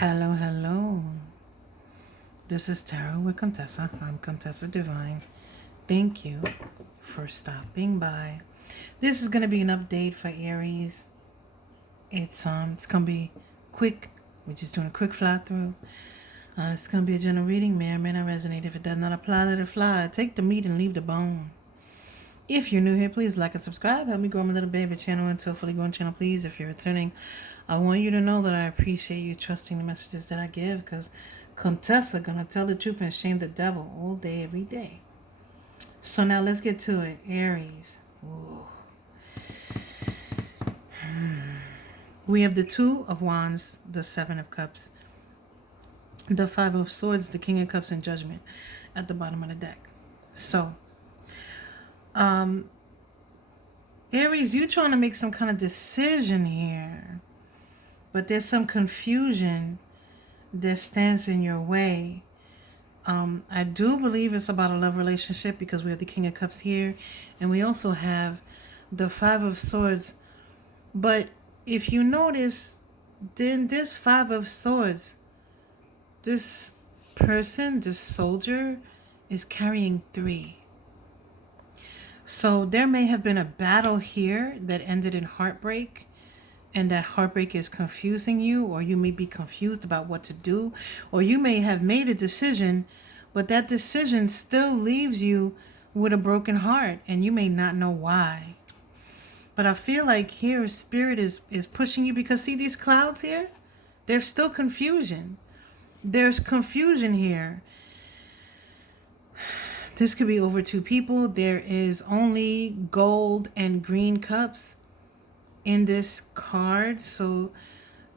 Hello, hello. This is Tarot with Contessa. I'm Contessa Divine. Thank you for stopping by. This is gonna be an update for Aries. It's gonna be quick. We're just doing a quick fly through. It's gonna be a general reading. May or may not resonate. If it does not apply, let it fly. Take the meat and leave the bone. If you're new here, please like and subscribe. Help me grow my little baby channel into a fully grown channel, please. If you're returning, I want you to know that I appreciate you trusting the messages that I give, because Contessa gonna tell the truth and shame the devil all day, every day. So now let's get to it. Aries. Ooh. We have the Two of Wands, the Seven of Cups, the Five of Swords, the King of Cups, and Judgment at the bottom of the deck. So, Aries, you're trying to make some kind of decision here, but there's some confusion that stands in your way. I do believe it's about a love relationship, because we have the King of Cups here, and we also have the Five of Swords. But if you notice, then this Five of Swords, this person, this soldier, is carrying three. So there may have been a battle here that ended in heartbreak, and that heartbreak is confusing you, or you may be confused about what to do, or you may have made a decision, but that decision still leaves you with a broken heart, and you may not know why. But I feel like here Spirit is pushing you, because see these clouds here? There's still confusion. There's confusion here. This could be over two people. There is only gold and green cups in this card. So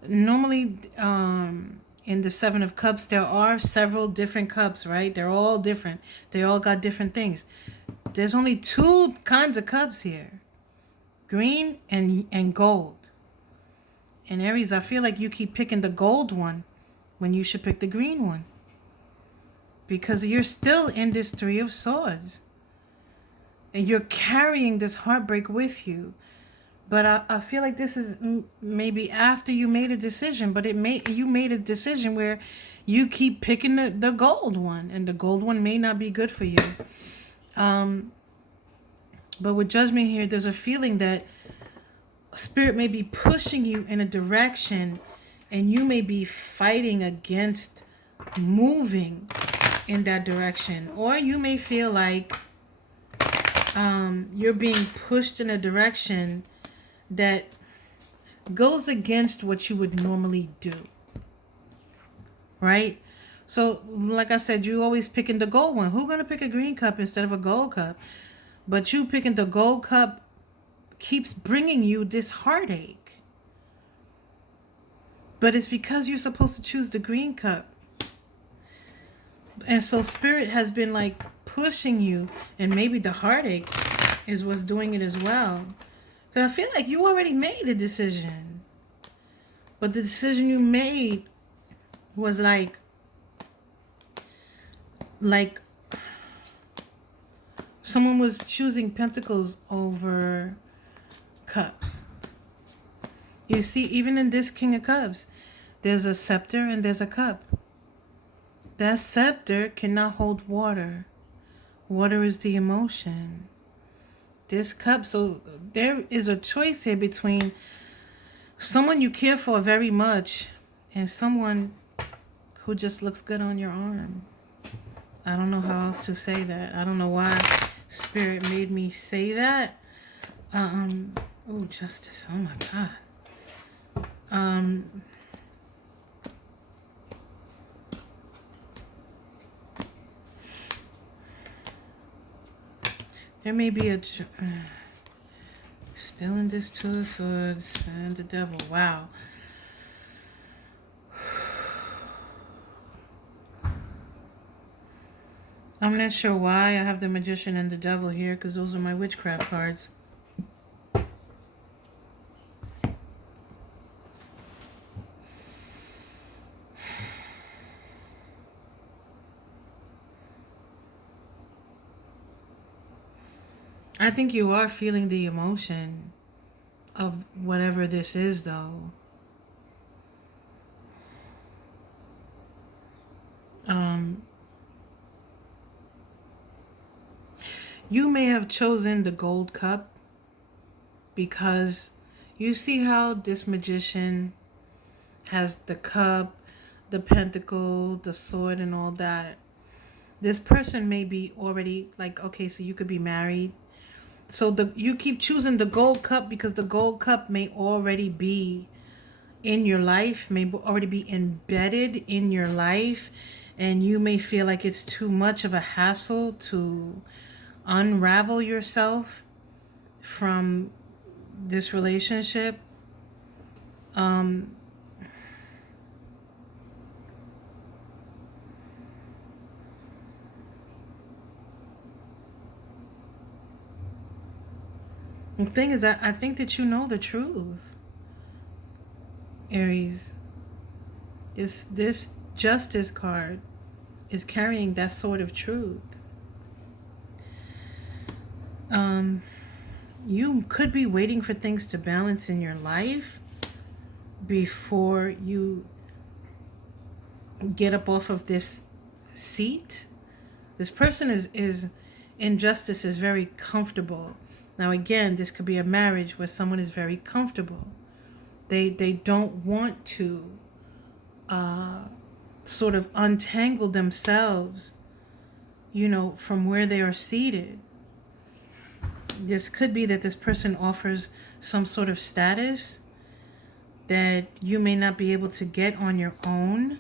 normally in the Seven of Cups, there are several different cups, right? They're all different. They all got different things. There's only two kinds of cups here. Green and gold. And Aries, I feel like you keep picking the gold one when you should pick the green one, because you're still in this Three of Swords, and you're carrying this heartbreak with you. But I feel like this is maybe after you made a decision, but you made a decision where you keep picking the gold one, and the gold one may not be good for you. But with Judgment here, there's a feeling that Spirit may be pushing you in a direction, and you may be fighting against moving in that direction. Or you may feel like you're being pushed in a direction that goes against what you would normally do, right? So like I said, you always picking the gold one. Who's gonna pick a green cup instead of a gold cup? But you picking the gold cup keeps bringing you this heartache. But it's because you're supposed to choose the green cup. And so Spirit has been like pushing you, and maybe the heartache is what's doing it as well. Because I feel like you already made a decision, but the decision you made was like someone was choosing pentacles over cups. You see, even in this King of Cups, there's a scepter and there's a cup. That scepter cannot hold water. Water is the emotion. This cup, so there is a choice here between someone you care for very much and someone who just looks good on your arm. I don't know how else to say that. I don't know why Spirit made me say that. Oh, Justice. Oh my God. There may be a still in this Two of Swords and the Devil. Wow. I'm not sure why I have the Magician and the Devil here, because those are my witchcraft cards. I think you are feeling the emotion of whatever this is, though. You may have chosen the gold cup because you see how this magician has the cup, the pentacle, the sword, and all that. This person may be already like, okay, so you could be married. So you keep choosing the gold cup because the gold cup may already be in your life, may already be embedded in your life, and you may feel like it's too much of a hassle to unravel yourself from this relationship. The thing is that I think that you know the truth, Aries. This justice card is carrying that sort of truth. You could be waiting for things to balance in your life before you get up off of this seat. This person is in justice, is very comfortable. Now again, this could be a marriage where someone is very comfortable. They don't want to sort of untangle themselves, from where they are seated. This could be that this person offers some sort of status that you may not be able to get on your own,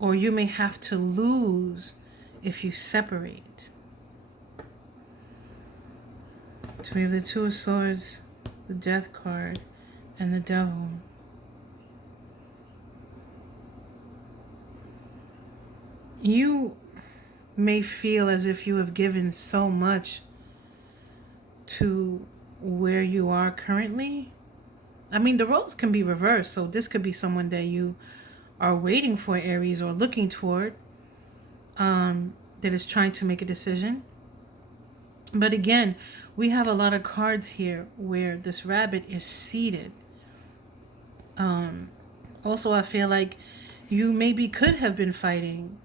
or you may have to lose if you separate. So we have the Two of Swords, the Death card, and the Devil. You may feel as if you have given so much to where you are currently. I mean, the roles can be reversed, so this could be someone that you are waiting for, Aries, or looking toward, that is trying to make a decision. But again, we have a lot of cards here where this rabbit is seated. Also, I feel like you maybe could have been fighting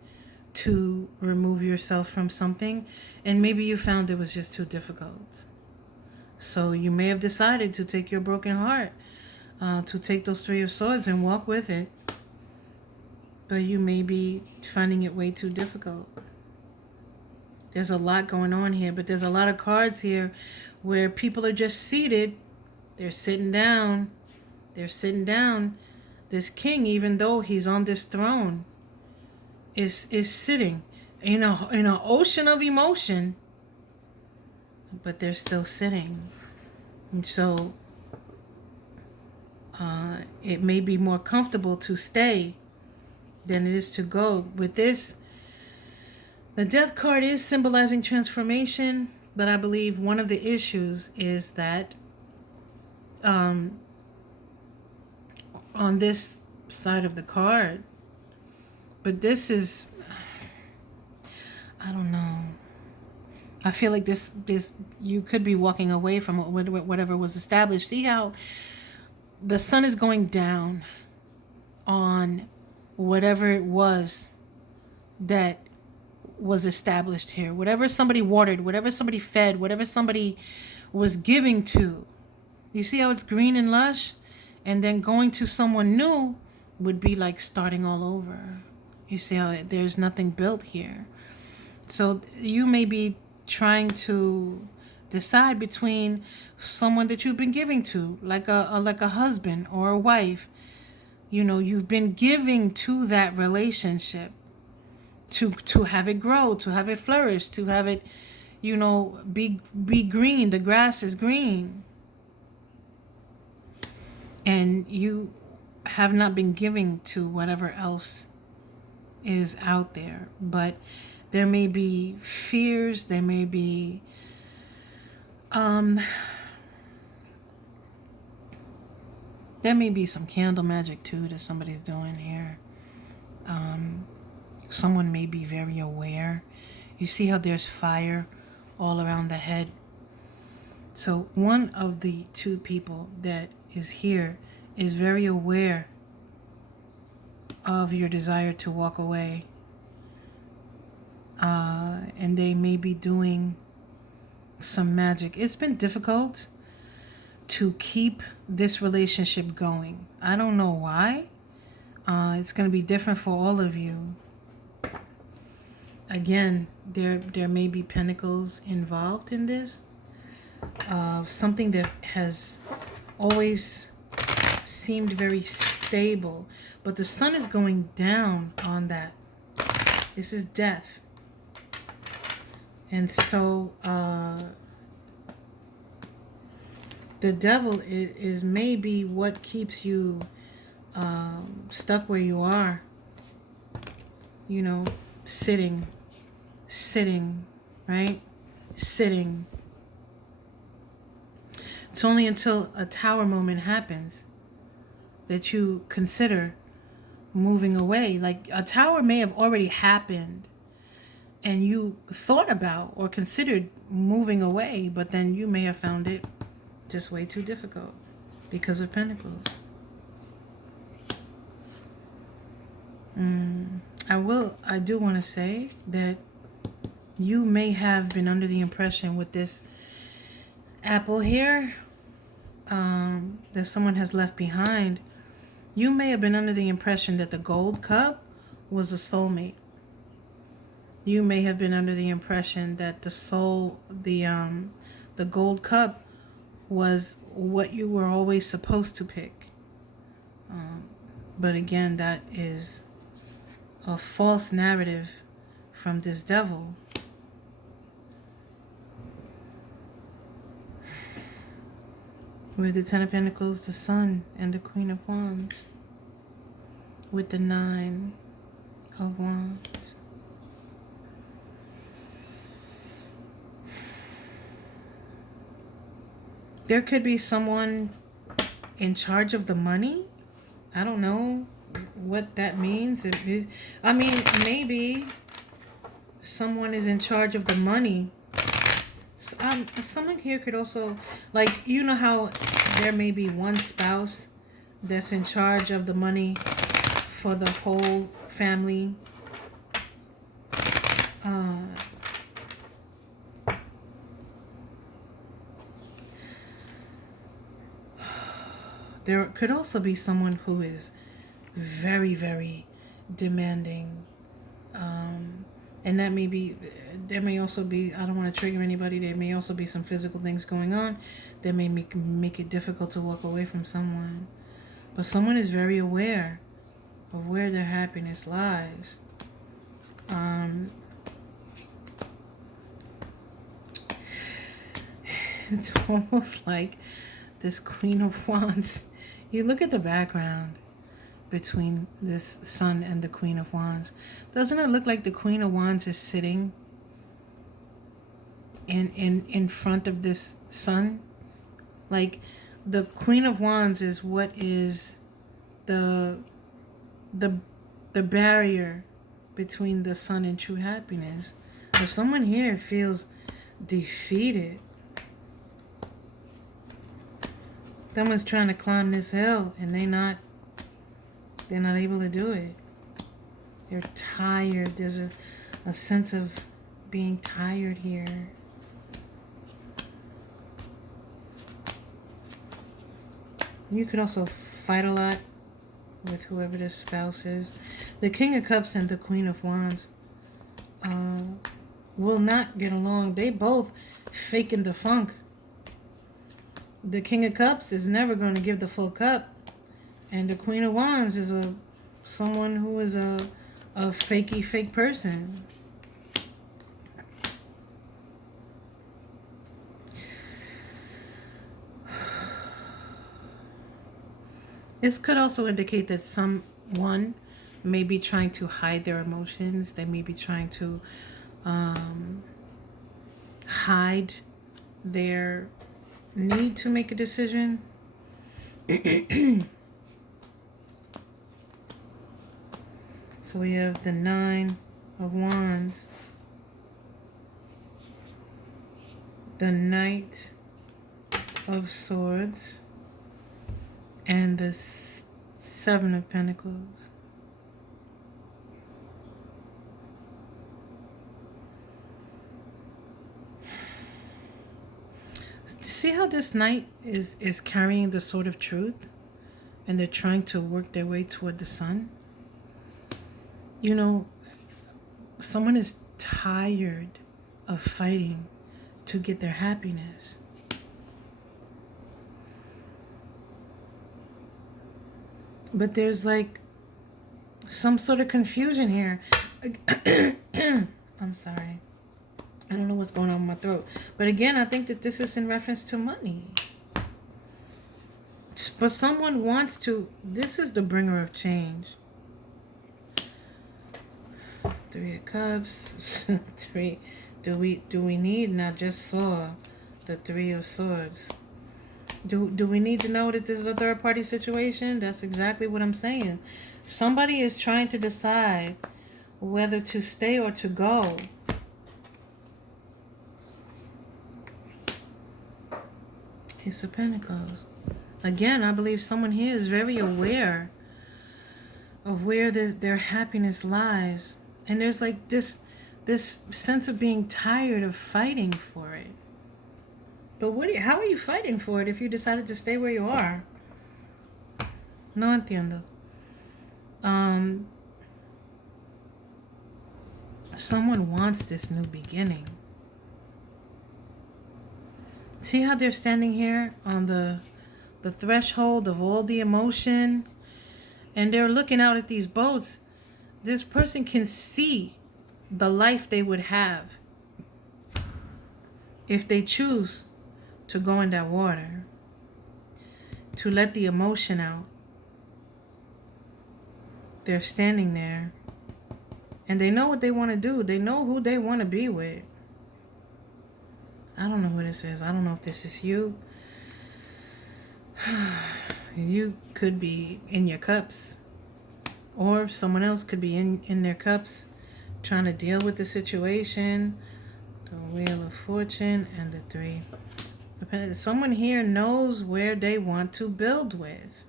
to remove yourself from something, and maybe you found it was just too difficult. So you may have decided to take your broken heart, to take those Three of Swords and walk with it. But you may be finding it way too difficult. There's a lot going on here, but there's a lot of cards here where people are just seated. They're sitting down. They're sitting down. This king, even though he's on this throne, is sitting in an ocean of emotion, but they're still sitting. And so it may be more comfortable to stay than it is to go. With this, the Death card is symbolizing transformation, but I believe one of the issues is that on this side of the card, but this is, I don't know. I feel like this you could be walking away from whatever was established. See how the sun is going down on whatever it was that was established here. Whatever somebody watered, whatever somebody fed, whatever somebody was giving to. You see how it's green and lush? And then going to someone new would be like starting all over. You see how there's nothing built here. So you may be trying to decide between someone that you've been giving to, like a husband or a wife. You've been giving to that relationship to have it grow, to have it flourish, to have it, be green. The grass is green. And you have not been giving to whatever else is out there. But there may be fears, there may be there may be some candle magic too that somebody's doing here. Someone may be very aware. You see how there's fire all around the head. So one of the two people that is here is very aware of your desire to walk away. and they may be doing some magic. It's been difficult to keep this relationship going. I don't know why. It's going to be different for all of you. Again, there may be pentacles involved in this. Something that has always seemed very stable, but the sun is going down on that. This is death. And so the devil is maybe what keeps you stuck where you are. You know, sitting, right? Sitting. It's only until a tower moment happens that you consider moving away. Like a tower may have already happened and you thought about or considered moving away, but then you may have found it just way too difficult because of pentacles. I do want to say that you may have been under the impression with this apple here that someone has left behind. You may have been under the impression that the gold cup was a soulmate. You may have been under the impression that the gold cup was what you were always supposed to pick. But again, that is a false narrative from this devil. With the Ten of Pentacles, the Sun, and the Queen of Wands. With the Nine of Wands. There could be someone in charge of the money. I don't know what that means. I mean, maybe someone is in charge of the money. Someone here could also, like, you know how there may be one spouse that's in charge of the money for the whole family. There could also be someone who is very, very demanding. And that may be, there may also be, I don't want to trigger anybody, there may also be some physical things going on that may make it difficult to walk away from someone. But someone is very aware of where their happiness lies. It's almost like this Queen of Wands. You look at the background between this Sun and the Queen of Wands. Doesn't it look like the Queen of Wands is sitting in front of this Sun? Like the Queen of Wands is what is the barrier between the Sun and true happiness. So someone here feels defeated. Someone's trying to climb this hill and they're not able to do it. They're tired. There's a sense of being tired here. You could also fight a lot with whoever this spouse is. The King of Cups and the Queen of Wands will not get along. They both faking the funk. The King of Cups is never going to give the full cup. And the Queen of Wands is someone who is a fake person. This could also indicate that someone may be trying to hide their emotions. They may be trying to hide their need to make a decision. So we have the Nine of Wands, the Knight of Swords, and the Seven of Pentacles. See how this knight is carrying the sword of truth, and they're trying to work their way toward the sun? You know, someone is tired of fighting to get their happiness. But there's like some sort of confusion here. I'm sorry. I don't know what's going on with my throat. But again, I think that this is in reference to money. But someone wants to, this is the bringer of change. 3 of Cups. 3. Do we need, and I just saw the 3 of Swords. Do we need to know that this is a third party situation? That's exactly what I'm saying. Somebody is trying to decide whether to stay or to go. Ace of Pentacles. Again, I believe someone here is very aware of where their happiness lies. And there's like this sense of being tired of fighting for it. But how are you fighting for it if you decided to stay where you are? No entiendo. Someone wants this new beginning. See how they're standing here on the threshold of all the emotion, and they're looking out at these boats. This person can see the life they would have if they choose to go in that water, to let the emotion out. They're standing there, and they know what they want to do. They know who they want to be with. I don't know who this is. I don't know if this is you. You could be in your cups, or someone else could be in their cups trying to deal with the situation. The Wheel of Fortune and the 3. Someone here knows where they want to build with.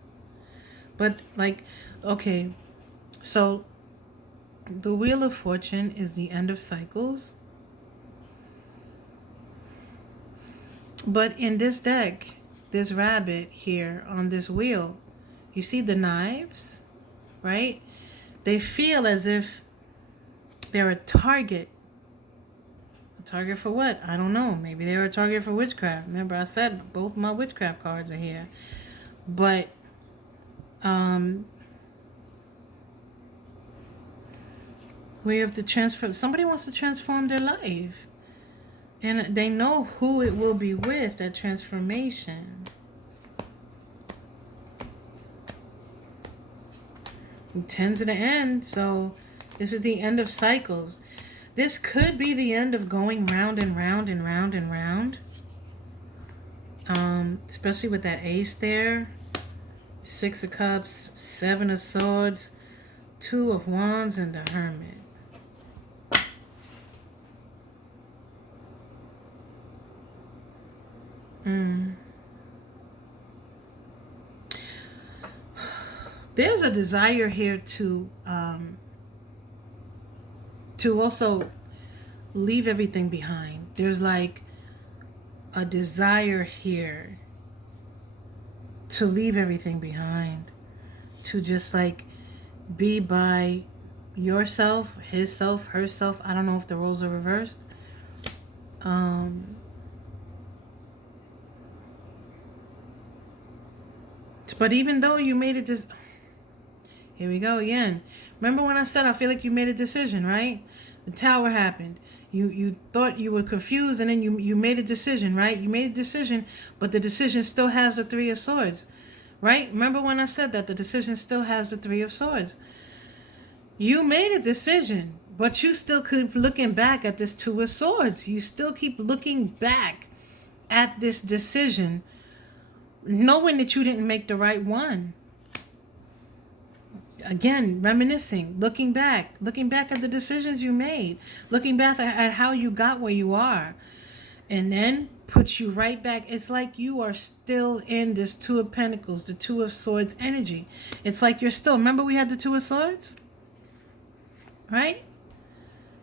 But like, okay, so the Wheel of Fortune is the end of cycles. But in this deck, this rabbit here on this wheel, you see the knives, right? They feel as if they're a target. A target for what? I don't know. Maybe they're a target for witchcraft. Remember, I said both my witchcraft cards are here. But we have to transfer. Somebody wants to transform their life. And they know who it will be with, that transformation. It tends to the end, so this is the end of cycles. This could be the end of going round and round and round and round. Especially with that ace there. 6 of Cups, 7 of Swords, 2 of Wands, and the Hermit. There's a desire here to also leave everything behind. There's like a desire here to leave everything behind, to just like be by yourself, his self, herself. I don't know if the roles are reversed. But even though you made it this, here we go again. Remember when I said I feel like you made a decision, right? The Tower happened. You thought you were confused, and then you made a decision, right? You made a decision, but the decision still has the 3 of Swords, right? Remember when I said that the decision still has the 3 of Swords? You made a decision, but you still keep looking back at this 2 of Swords. You still keep looking back at this decision, knowing that you didn't make the right one. Again, reminiscing, looking back at the decisions you made, looking back at how you got where you are, and then puts you right back. It's like you are still in this 2 of Pentacles, the 2 of Swords energy. It's like you're still, remember we had the 2 of Swords? Right?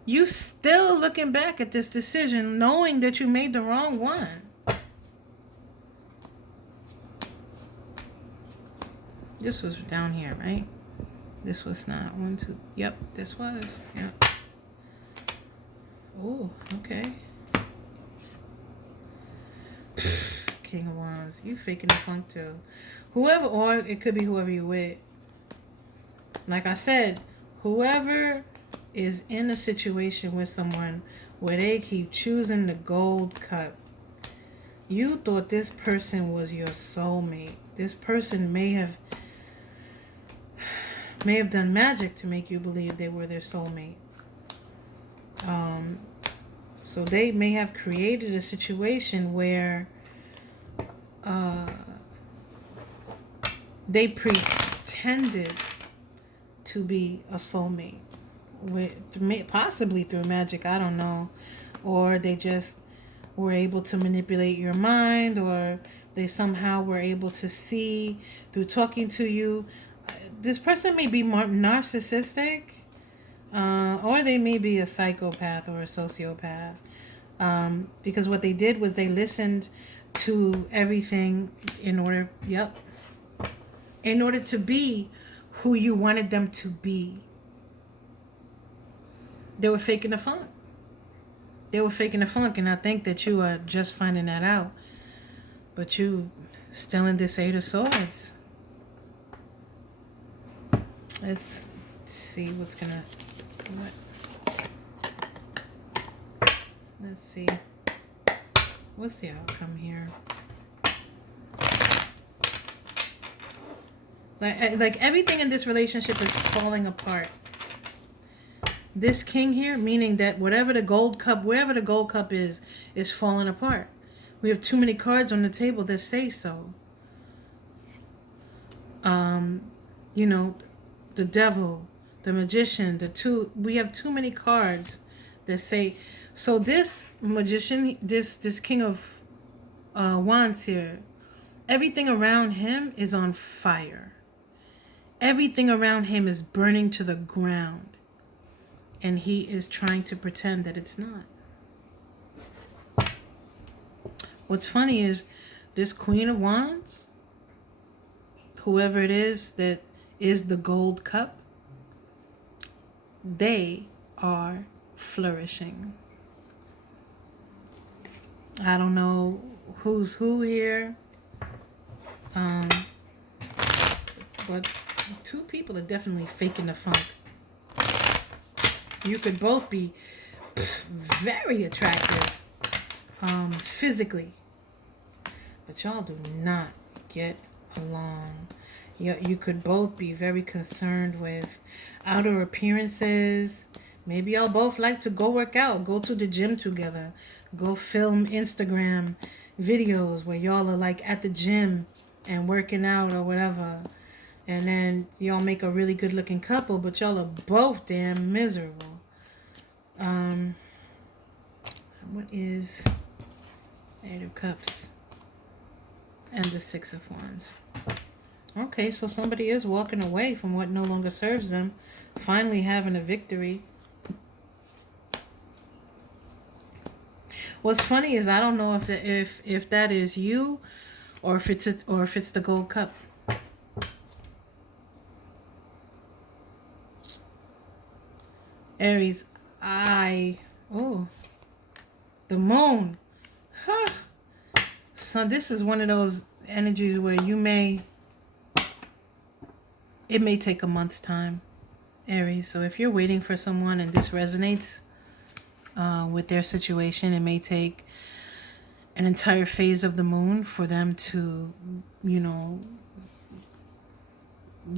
You still looking back at this decision, knowing that you made the wrong one. This was down here, right? This was not one, two. Yep, this was. Yep. Oh, okay. King of Wands. You faking the funk too. Whoever, or it could be whoever you with. Like I said, whoever is in a situation with someone where they keep choosing the gold cup, you thought this person was your soulmate. This person may have done magic to make you believe they were their soulmate. So they may have created a situation where they pretended to be a soulmate, with possibly through magic, I don't know, or they just were able to manipulate your mind, or they somehow were able to see through talking to you. This person may be more narcissistic, or they may be a psychopath or a sociopath, because what they did was they listened to everything in order to be who you wanted them to be. They were faking the funk. And I think that you are just finding that out. But you still in this Eight of Swords. Let's see what's gonna... Let's see. What's the outcome here? Like everything in this relationship is falling apart. This king here, meaning that wherever the gold cup is falling apart. We have too many cards on the table that say so. The devil, the magician, we have too many cards that say so. This magician, this king of wands here, everything around him is on fire. Everything around him is burning to the ground. And he is trying to pretend that it's not. What's funny is this Queen of Wands, whoever it is that is the gold cup, they are flourishing. I don't know who's who here. But two people are definitely faking the funk. You could both be very attractive physically, but y'all do not get along. You could both be very concerned with outer appearances. Maybe y'all both like to go work out, go to the gym together, go film Instagram videos where y'all are like at the gym and working out or whatever. And then y'all make a really good looking couple, but y'all are both damn miserable. What is Eight of Cups and the Six of Wands? Okay, so somebody is walking away from what no longer serves them, finally having a victory. What's funny is I don't know if that is you, or if it's the gold cup. Aries, the moon. Huh. So this is one of those energies where it may take a month's time, Aries. So if you're waiting for someone and this resonates with their situation, it may take an entire phase of the moon for them to,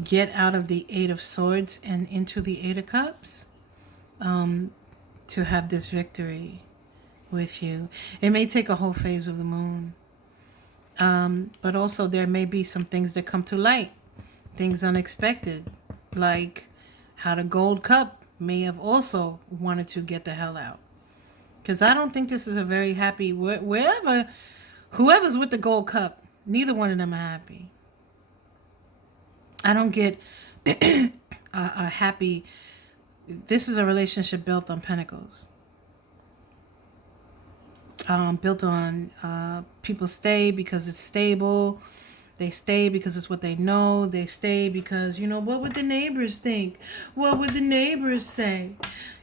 get out of the Eight of Swords and into the Eight of Cups. To have this victory with you. It may take a whole phase of the moon. But also there may be some things that come to light. Things unexpected. Like how the gold cup may have also wanted to get the hell out. Because I don't think this is a very happy... Whoever's with the gold cup, neither one of them are happy. I don't get a happy... This is a relationship built on pentacles. Built on people stay because it's stable. They stay because it's what they know. They stay because, what would the neighbors think? What would the neighbors say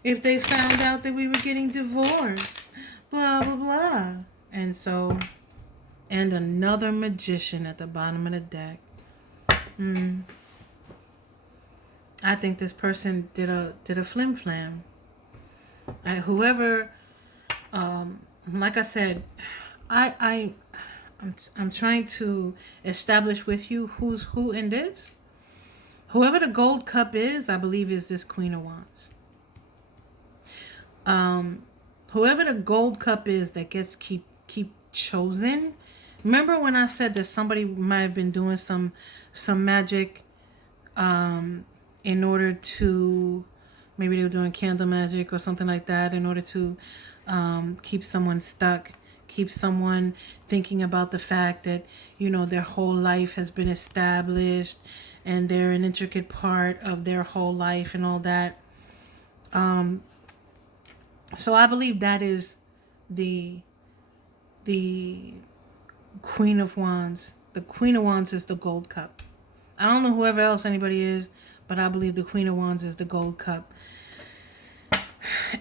if they found out that we were getting divorced? Blah, blah, blah. And so, and another magician at the bottom of the deck. I think this person did a flim flam. Whoever, like I said, I'm trying to establish with you who's who in this. Whoever the gold cup is, I believe is this Queen of Wands. Whoever the gold cup is that gets keep chosen. Remember when I said that somebody might have been doing some magic in order to, maybe they were doing candle magic or something like that in order to keep someone stuck, keep someone thinking about the fact that, their whole life has been established and they're an intricate part of their whole life and all that. So I believe that is the Queen of Wands. The Queen of Wands is the gold cup. I don't know whoever else anybody is, but I believe the Queen of Wands is the gold cup.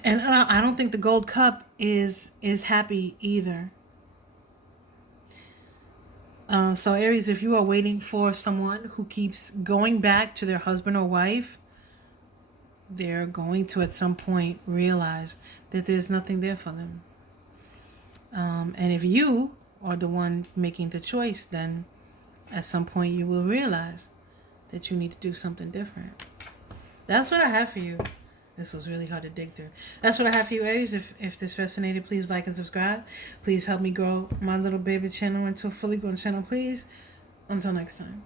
And I don't think the gold cup is happy either. So Aries, if you are waiting for someone who keeps going back to their husband or wife, they're going to at some point realize that there's nothing there for them. And if you are the one making the choice, then at some point you will realize that you need to do something different. That's what I have for you. This was really hard to dig through. That's what I have for you, Aries. If this resonated, please like and subscribe. Please help me grow my little baby channel into a fully grown channel, please. Until next time.